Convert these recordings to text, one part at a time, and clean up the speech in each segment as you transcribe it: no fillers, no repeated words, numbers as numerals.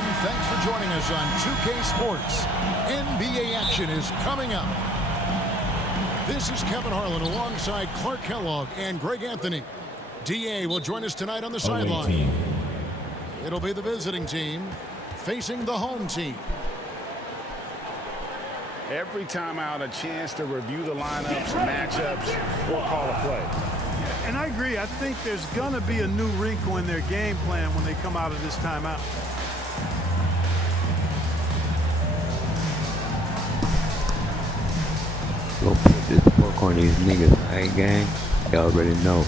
everyone. Thanks for joining us on 2K Sports. NBA action is coming up. This is Kevin Harlan alongside Clark Kellogg and Greg Anthony. DA will join us tonight on the sideline. It'll be the visiting team facing the home team. Every time out, a chance to review the lineups, matchups, or call a play. And I agree. I think there's going to be a new wrinkle in their game plan when they come out of this timeout. Go put this work on these niggas, right, gang? You already know.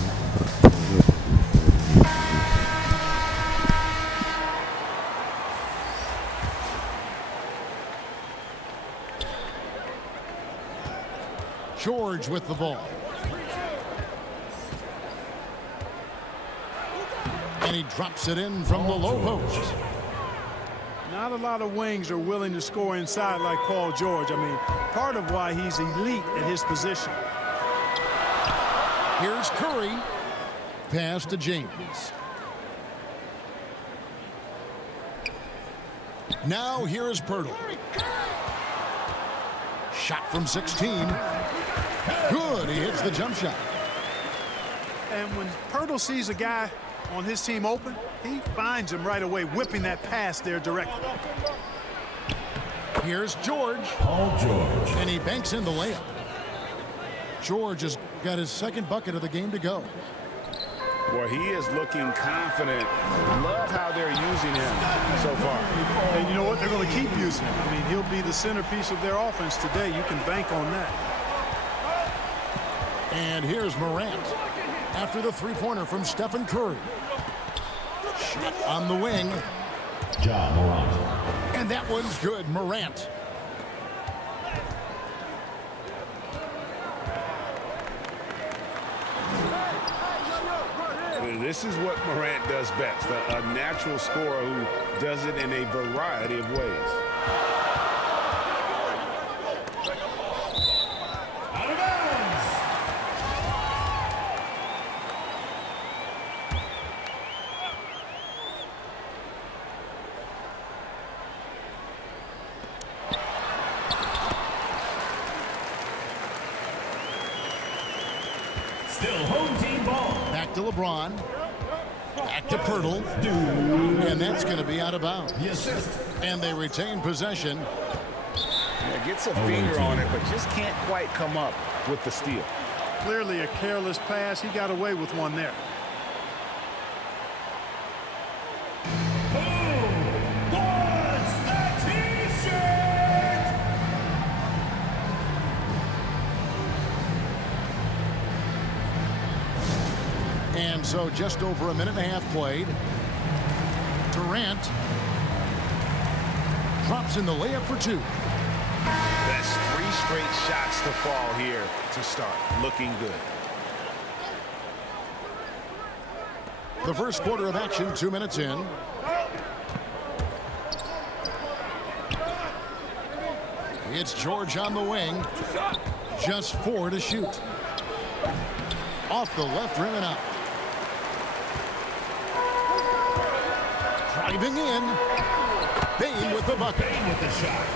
George with the ball. And he drops it in from the low post. Not a lot of wings are willing to score inside like Paul George. I mean, part of why he's elite at his position. Here's Curry. Pass to James. Now here is Pirtle. Shot from 16. Good. He hits the jump shot. And when Pirtle sees a guy on his team open, he finds him right away, whipping that pass there directly. Here's George. Paul George. And he banks in the layup. George has got his second bucket of the game to go. Well, he is looking confident. Love how they're using him so far. And you know what? They're going to keep using him. I mean, he'll be the centerpiece of their offense today. You can bank on that. And here's Morant after the three-pointer from Stephen Curry. Shot on the wing. Ja Morant. And that one's good. Morant. This is what Morant does best, a natural scorer who does it in a variety of ways. Out of bounds. Still home team ball. Back to LeBron. Back to Pirtle. And that's going to be out of bounds. The assist. And they retain possession. Yeah, gets a finger on it, but just can't quite come up with the steal. Clearly a careless pass. He got away with one there. Who wants the T-shirt? And so just over a minute and a half played. Durant drops in the layup for two. That's 3 straight shots to fall here to start. Looking good. The first quarter of action, 2 minutes in. It's George on the wing. Just 4 to shoot. Off the left rim and out. Driving in. Bane with the bucket. Bane with the shot.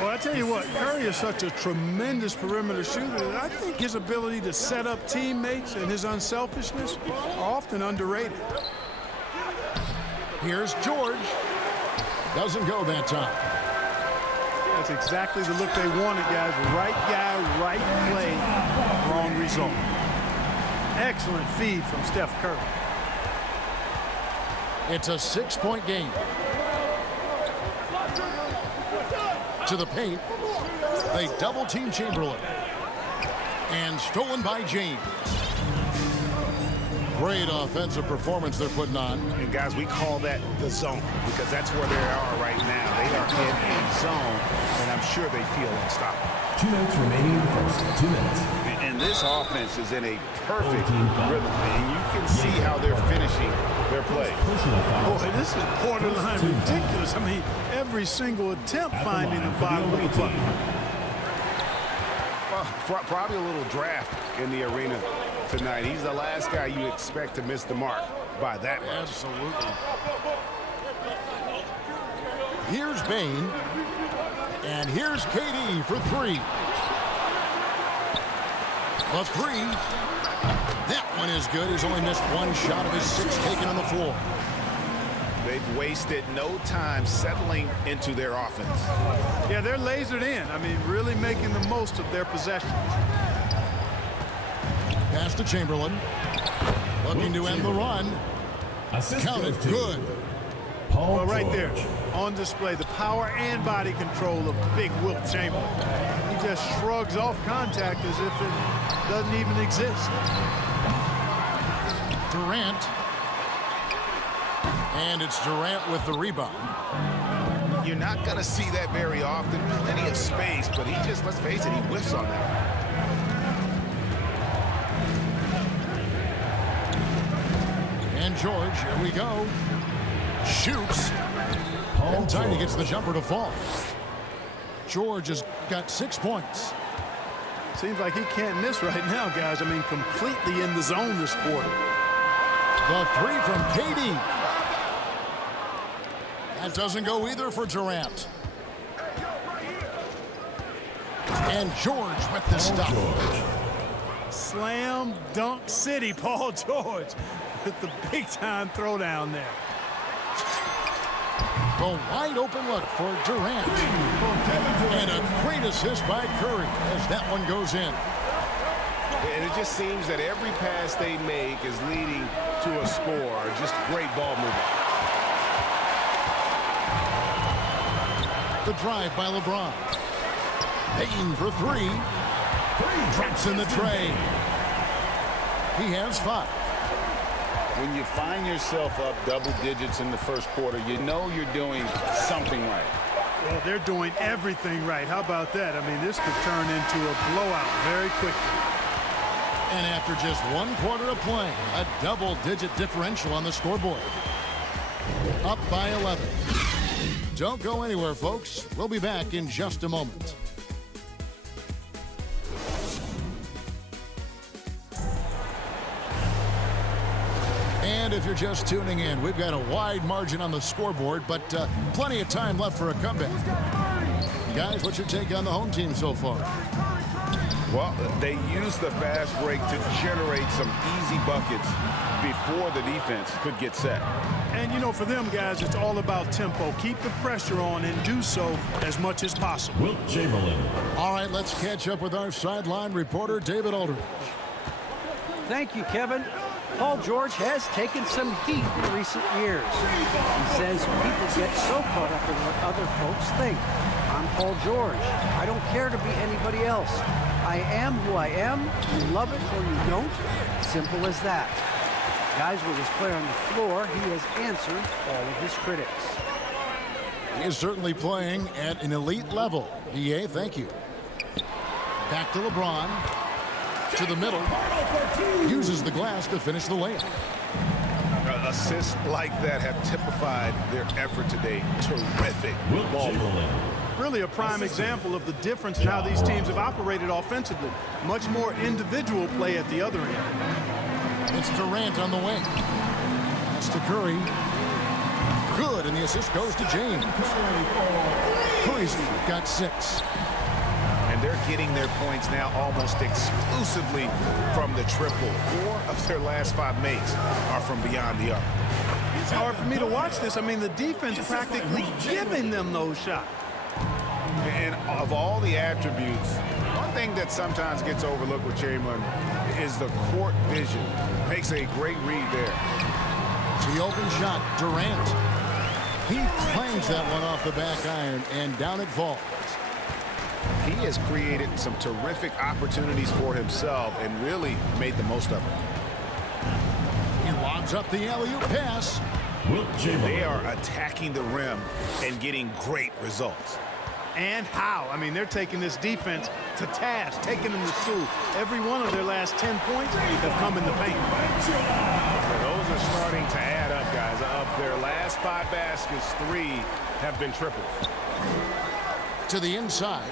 Well, I tell you what, Curry is such a tremendous perimeter shooter that I think his ability to set up teammates and his unselfishness are often underrated. Here's George. Doesn't go that time. That's exactly the look they wanted, guys. Right guy, right play, wrong result. Excellent feed from Steph Curry. It's a 6-point game. To the paint. They double-team Chamberlain. And stolen by James. Great offensive performance they're putting on. And guys, we call that the zone because that's where they are right now. They are in a zone, and I'm sure they feel unstoppable. 2 minutes remaining in the first. 2 minutes. And this offense is in a perfect rhythm, and you can see how they're finishing their play. Personal foul. Boy, this is borderline ridiculous. I mean, every single attempt finding the bottom of the bucket. Well, probably a little draft in the arena tonight. He's the last guy you expect to miss the mark by that much. Absolutely. Here's Bain. And here's KD for three. The three. That one is good. He's only missed one shot of his 6 taken on the floor. They've wasted no time settling into their offense. Yeah, they're lasered in. I mean, really making the most of their possessions. Pass to Chamberlain. Looking to end the run. Assist Counted goes to good. Paul Well, right George. there, on display, the power and body control of big Wilt Chamberlain. He just shrugs off contact as if it doesn't even exist. Durant. And it's Durant with the rebound. You're not going to see that very often. Plenty of space, but he just, let's face it, he whiffs on that. And George, here we go. Shoots. Paul And Tiny George. gets the jumper to fall. George has got 6 points. Seems like he can't miss right now, guys. I mean, completely in the zone this quarter. The three from KD. That doesn't go either for Durant. And George with the Paul stop. George. Slam dunk city, Paul George, with the big-time throwdown there. The wide open look for Durant. And a great assist by Curry as that one goes in. And it just seems that every pass they make is leading to a score. Just great ball movement. The drive by LeBron. Payton for three. Drops in the tray. He has 5. When you find yourself up double digits in the first quarter, you know you're doing something right. Well, they're doing everything right. How about that? I mean, this could turn into a blowout very quickly. And after just 1 quarter of play, a double-digit differential on the scoreboard. Up by 11. Don't go anywhere, folks. We'll be back in just a moment. And if you're just tuning in, we've got a wide margin on the scoreboard, but plenty of time left for a comeback. Guys, what's your take on the home team so far? Well, they used the fast break to generate some easy buckets before the defense could get set. And, you know, for them, guys, it's all about tempo. Keep the pressure on and do so as much as possible. Wilt Chamberlain. All right, let's catch up with our sideline reporter, David Aldridge. Thank you, Kevin. Paul George has taken some heat in recent years. He says people get so caught up in what other folks think. I'm Paul George. I don't care to be anybody else. I am who I am. You love it or you don't. Simple as that. Guys, with his play on the floor, he has answered all of his critics. He is certainly playing at an elite level. EA, thank you. Back to LeBron. To the middle. Uses the glass to finish the layup. Assists like that have typified their effort today. Terrific Wilt ball movement. Chamberlain. Really a prime example of the difference in how these teams have operated offensively. Much more individual play at the other end. It's Durant on the wing. That's to Curry. Good, and the assist goes to James. Curry's got 6. And they're getting their points now almost exclusively from the triple. 4 of their last 5 makes are from beyond the arc. It's hard for me to watch this. I mean, the defense practically giving them those shots. And of all the attributes, one thing that sometimes gets overlooked with Chamberlain is the court vision. Makes a great read there. It's the open shot. Durant. He clangs that one off the back iron, and down it falls. He has created some terrific opportunities for himself and really made the most of it. He lobs up the alley-oop pass. Wilt Chamberlain. They are attacking the rim and getting great results. And how? I mean, they're taking this defense to task, taking them to school. Every one of their last 10 points have come in the paint. Those are starting to add up, guys. Of their last 5 baskets, 3 have been triples. To the inside.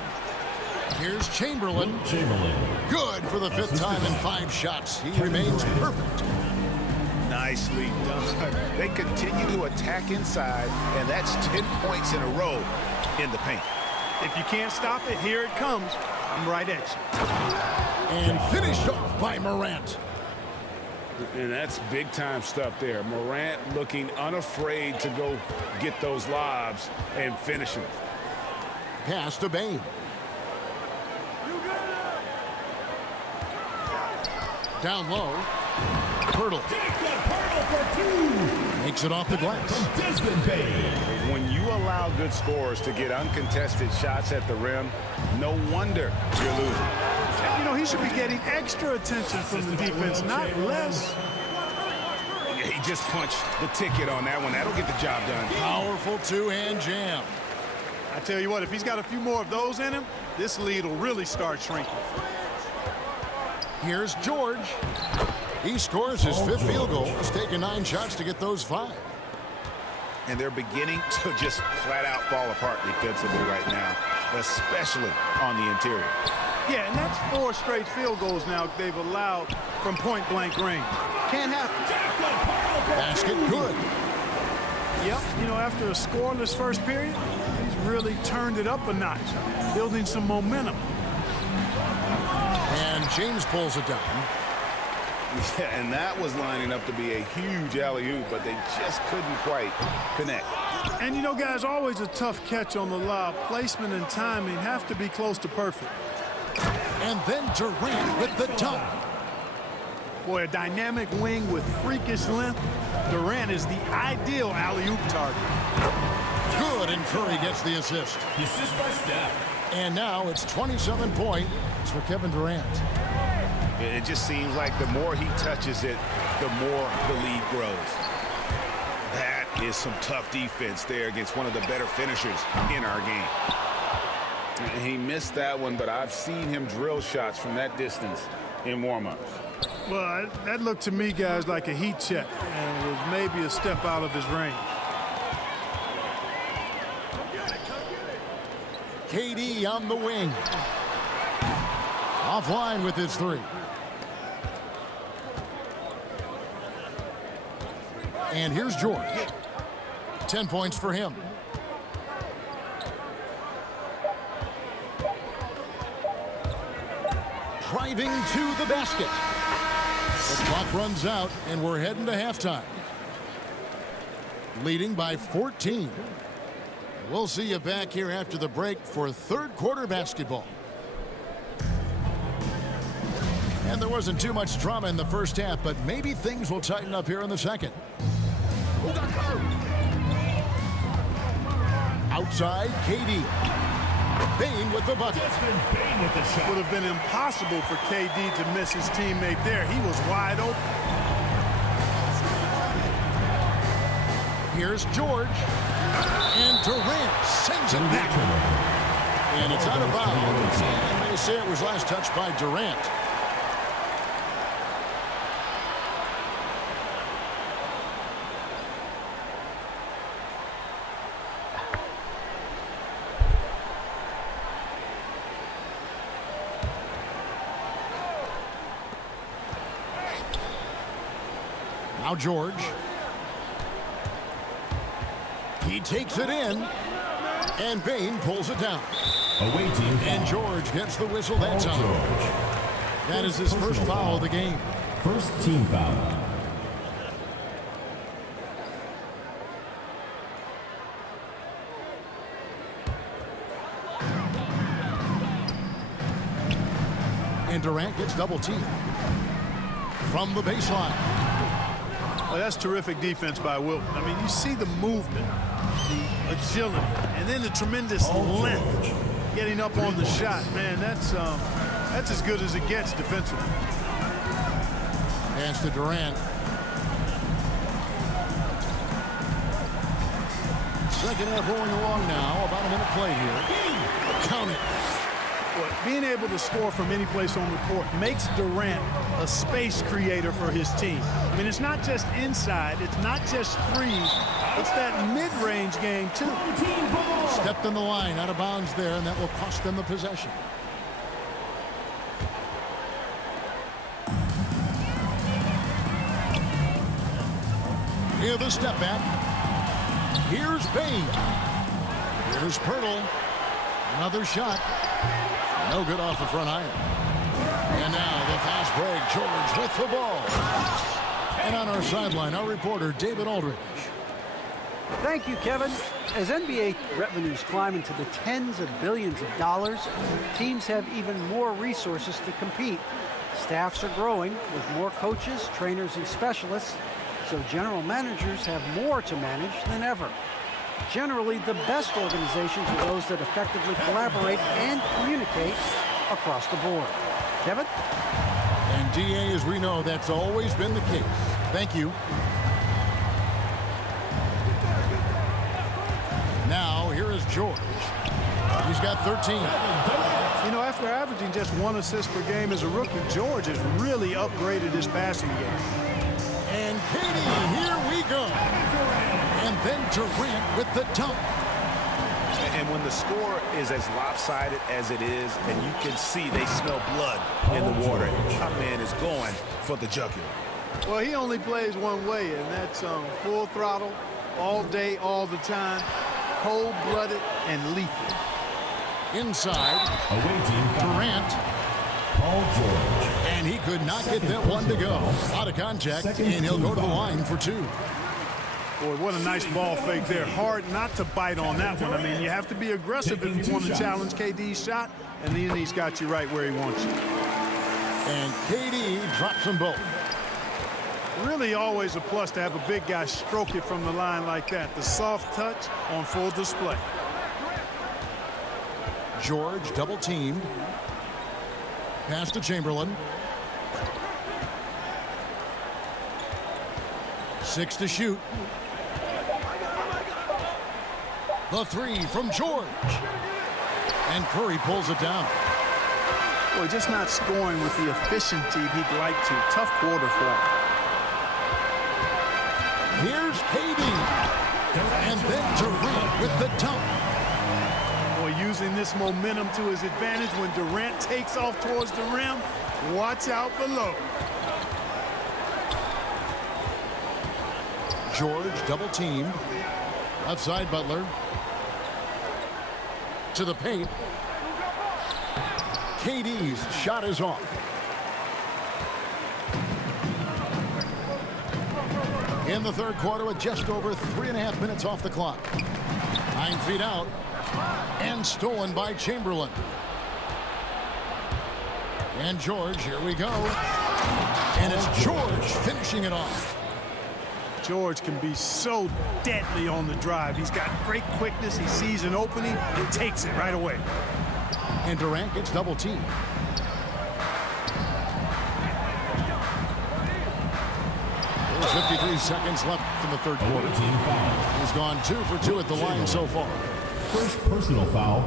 Here's Chamberlain. Wilt Chamberlain. Good for the 5th time in 5 shots. He remains perfect. Nicely done. They continue to attack inside, and that's 10 points in a row in the paint. If you can't stop it, here it comes. I'm right at you. And finished off by Morant. And that's big-time stuff there. Morant looking unafraid to go get those lobs and finish them. Pass to Bane. Down low. Pirtle. Makes it off the glass. Desmond Bane. When you allow good scorers to get uncontested shots at the rim, no wonder you're losing. You know, he should be getting extra attention from the defense, not less. He just punched the ticket on that one. That'll get the job done. Powerful two-hand jam. I tell you what, if he's got a few more of those in him, this lead will really start shrinking. Here's George. He scores his fifth field goal. He's taken 9 shots to get those 5. And they're beginning to just flat out fall apart defensively right now, especially on the interior. Yeah, and that's 4 straight field goals now they've allowed from point-blank range. Can't happen. Basket good. Yep, you know, after a scoreless first period, he's really turned it up a notch, building some momentum. And James pulls it down. Yeah, and that was lining up to be a huge alley-oop, but they just couldn't quite connect. And you know, guys, always a tough catch on the lob. Placement and timing have to be close to perfect. And then Durant with the dunk. Boy, a dynamic wing with freakish length. Durant is the ideal alley-oop target. Good, and Curry gets the assist. The assist by Steph. And now it's 27 points for Kevin Durant. It just seems like the more he touches it, the more the lead grows. That is some tough defense there against one of the better finishers in our game. And he missed that one, but I've seen him drill shots from that distance in warm-ups. Well, that looked to me, guys, like a heat check, and was maybe a step out of his range. KD on the wing. Offline with his 3. And here's George. 10 points for him. Driving to the basket. The clock runs out, and we're heading to halftime. Leading by 14. We'll see you back here after the break for third quarter basketball. And there wasn't too much drama in the first half, but maybe things will tighten up here in the second. Outside, KD. Bane with the bucket. Desmond Bane with the shot. Would have been impossible for KD to miss his teammate there. He was wide open. Here's George. And Durant sends it back. And it's out of bounds. And they say it was last touched by Durant. Now George. He takes it in. And Bane pulls it down. Away team And foul. George gets the whistle that Paul time. George. That is his first foul of the game. First team foul. And Durant gets double teamed. From the baseline. Well, that's terrific defense by Wilton. I mean, you see the movement, the agility, and then the tremendous length getting up on the shot. Man, that's as good as it gets defensively. Pass to Durant. Second half rolling along now. About a minute play here. Count it. Well, being able to score from any place on the court makes Durant a space creator for his team. I mean, it's not just inside. It's not just threes. It's that mid-range game, too. Stepped in the line, out of bounds there, and that will cost them the possession. Near the step back. Here's Bain. Here's Pirtle. Another shot. No good off the front iron. And now the fast break. George with the ball. And on our sideline, our reporter, David Aldridge. Thank you, Kevin. As NBA revenues climb into the tens of billions of dollars, teams have even more resources to compete. Staffs are growing with more coaches, trainers, and specialists, so general managers have more to manage than ever. Generally, the best organizations are those that effectively collaborate and communicate across the board. Kevin? And DA, as we know, that's always been the case. Thank you. Now, here is George. He's got 13. You know, after averaging just 1 assist per game as a rookie, George has really upgraded his passing game. And Katie, here we go. And then Durant with the dunk. And when the score is as lopsided as it is, and you can see they smell blood in the water, that man is going for the jugular. Well, he only plays one way, and that's full throttle, all day, all the time, cold-blooded and lethal. Awaiting Inside, foul. Durant. Paul George. And he could not get that one to go. Out of contact, and he'll go to the line for 2. Boy, what a nice ball fake there. Hard not to bite on that one. I mean, you have to be aggressive if you want to challenge KD's shot, and then he's got you right where he wants you. And KD drops them both. Really always a plus to have a big guy stroke it from the line like that. The soft touch on full display. George double teamed. Pass to Chamberlain. 6 to shoot. The 3 from George. And Curry pulls it down. Boy, just not scoring with the efficiency he'd like to. Tough quarter for him. Here's KD. And then Durant with the dunk. Boy, using this momentum to his advantage when Durant takes off towards the rim. Watch out below. George double teamed. Left side Butler. To the paint. KD's shot is off. In the third quarter with just over 3.5 minutes off the clock. 9 feet out. And stolen by Chamberlain. And George, here we go. And it's George finishing it off. George can be so deadly on the drive. He's got great quickness. He sees an opening and takes it right away. And Durant gets double teamed. There's 53 seconds left in the third quarter. Awaiting foul. He's gone 2 for 2 at the line so far. First personal foul.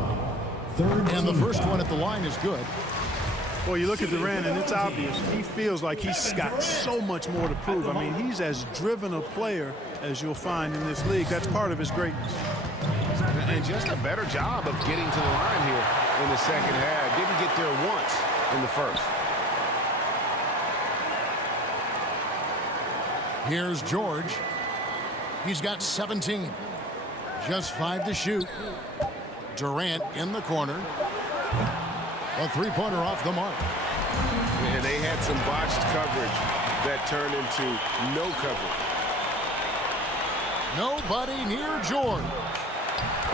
Third And the team first foul. one at the line is good. Well, you look at Durant, and it's obvious. He feels like he's got so much more to prove. I mean, he's as driven a player as you'll find in this league. That's part of his greatness. And just a better job of getting to the line here in the second half. Didn't get there once in the first. Here's George. He's got 17. Just 5 to shoot. Durant in the corner. A three-pointer off the mark. And they had some botched coverage that turned into no coverage. Nobody near George.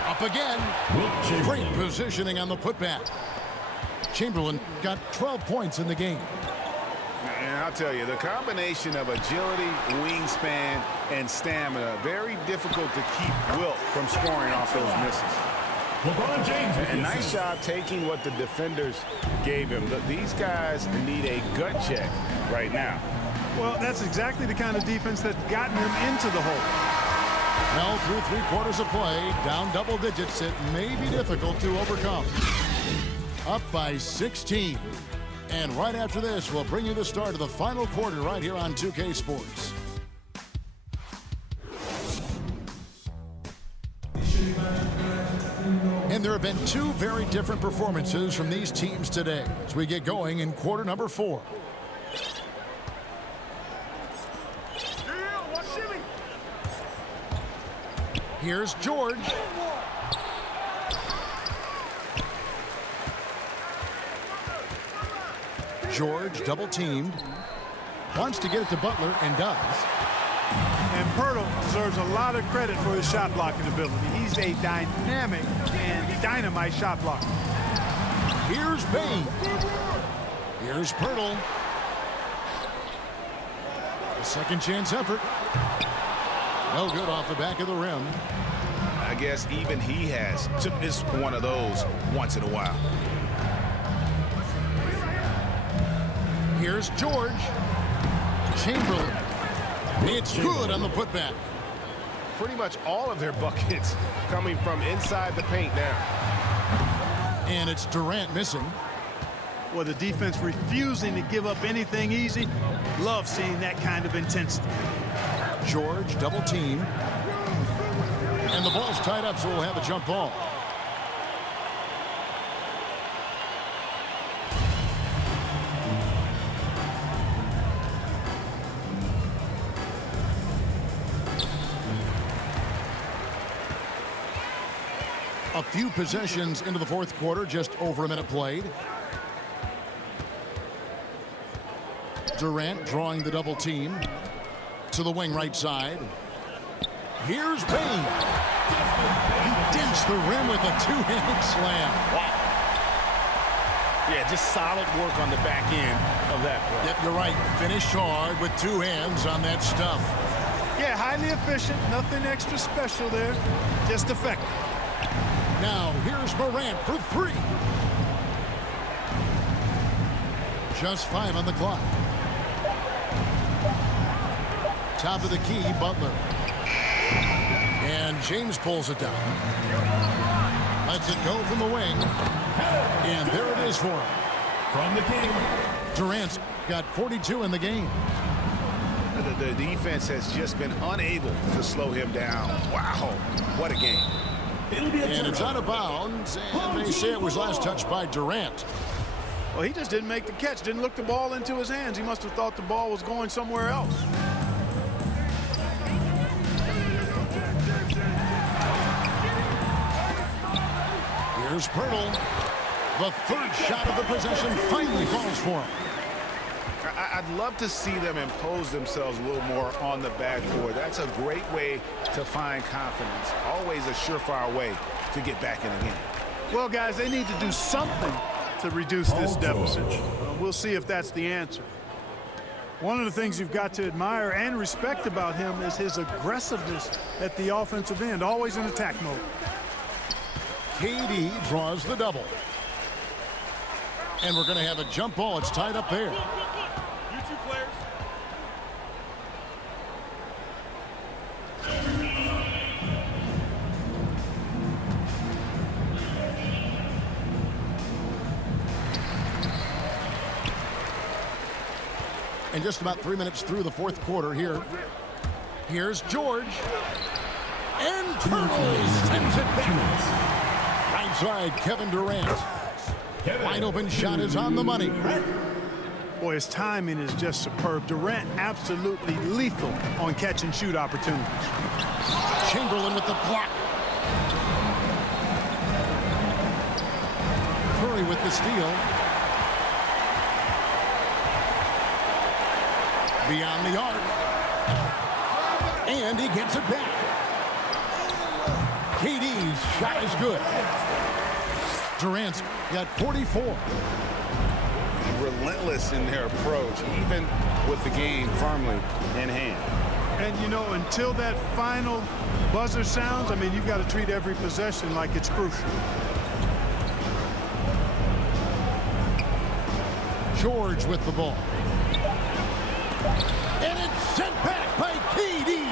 Up again. Wilt Great Chamberlain. positioning on the putback. Chamberlain got 12 points in the game. And I'll tell you, the combination of agility, wingspan, and stamina, very difficult to keep Wilt from scoring off those misses. LeBron James. with And the nice assist. job taking what the defenders gave him. Look, these guys need a gut check right now. Well, that's exactly the kind of defense that's gotten him into the hole. Well, through 3 quarters of play, down double digits, it may be difficult to overcome. Up by 16. And right after this, we'll bring you the start of the final quarter right here on 2K Sports. And there have been 2 very different performances from these teams today as we get going in quarter number 4. Here's George. George double teamed. Wants to get it to Butler and does. And Pirtle deserves a lot of credit for his shot blocking ability. He's a dynamic and dynamite shot blocker. Here's Bain. Here's Pirtle. A second chance effort. No good off the back of the rim. I guess even he has to miss one of those once in a while. Here's George. Chamberlain. It's good on the putback. Pretty much all of their buckets coming from inside the paint now. And it's Durant missing. Well, the defense refusing to give up anything easy. Love seeing that kind of intensity. George double team. And the ball's tied up, so we'll have a jump ball. A few possessions into the fourth quarter, just over a minute played. Durant drawing the double team to the wing right side. Here's Bain. He dents the rim with a two-handed slam. Wow. Yeah, just solid work on the back end of that play. Yep, you're right. Finish hard with two hands on that stuff. Yeah, highly efficient. Nothing extra special there. Just effective. Now, here's Morant for three. Just 5 on the clock. Top of the key, Butler. And James pulls it down. Lets it go from the wing. And there it is for him. From the king. Durant's got 42 in the game. The defense has just been unable to slow him down. Wow, what a game. It'll be a And it's turnover. out of bounds. And they say it was last touched by Durant. Well, he just didn't make the catch. Didn't look the ball into his hands. He must have thought the ball was going somewhere else. Here's Pirtle. The third shot of the possession finally falls for him. I'd love to see them impose themselves a little more on the backboard. That's a great way to find confidence. Always a surefire way to get back in a game. Well, guys, they need to do something to reduce this deficit. We'll see if that's the answer. One of the things you've got to admire and respect about him is his aggressiveness at the offensive end, always in attack mode. KD draws the double. And we're going to have a jump ball. It's tied up there. You two players. And just about 3 minutes through the fourth quarter here. Here's George. And Pirtle sends it back. Right side, Kevin Durant. Wide open shot is on the money. Boy, his timing is just superb. Durant absolutely lethal on catch and shoot opportunities. Chamberlain with the block. Curry with the steal. Beyond the arc. And he gets it back. KD's shot is good. Durant's got 44. Relentless in their approach, even with the game firmly in hand. And, you know, until that final buzzer sounds, I mean, you've got to treat every possession like it's crucial. George with the ball. And it's sent back by KD.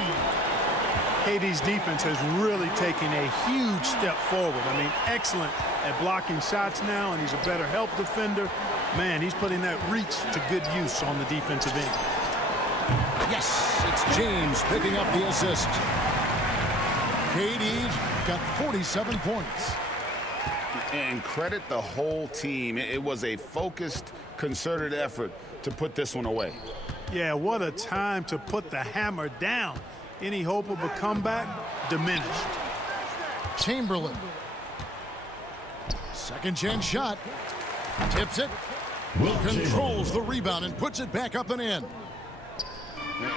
KD's defense has really taken a huge step forward. I mean, excellent at blocking shots now, and he's a better help defender. Man, he's putting that reach to good use on the defensive end. Yes, it's James picking up the assist. KD's got 47 points. And credit the whole team. It was a focused, concerted effort to put this one away. Yeah, what a time to put the hammer down. Any hope of a comeback diminished. Chamberlain. Second chance shot. Tips it. Controls the rebound and puts it back up and in.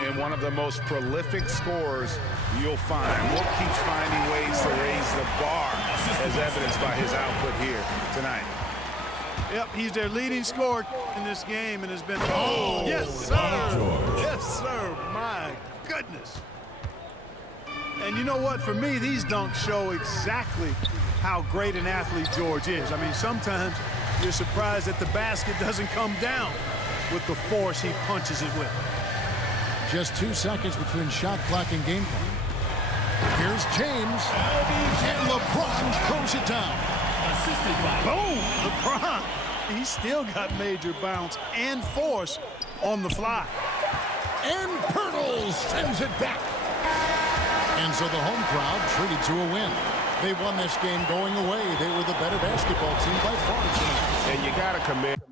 And one of the most prolific scorers you'll find. Wilt keeps finding ways to raise the bar, as evidenced by his output here tonight. Yep, he's their leading scorer in this game and has been... Oh, yes, sir. Yes, sir. My goodness. And you know what? For me, these dunks show exactly how great an athlete George is. I mean, sometimes you're surprised that the basket doesn't come down with the force he punches it with. Just 2 seconds between shot clock and game clock. Here's James. And LeBron throws it down. Assisted by Boom! LeBron. He's still got major bounce and force on the fly. And Pirtle sends it back. And so the home crowd treated to a win. They won this game going away. They were the better basketball team by far tonight. And you got to commend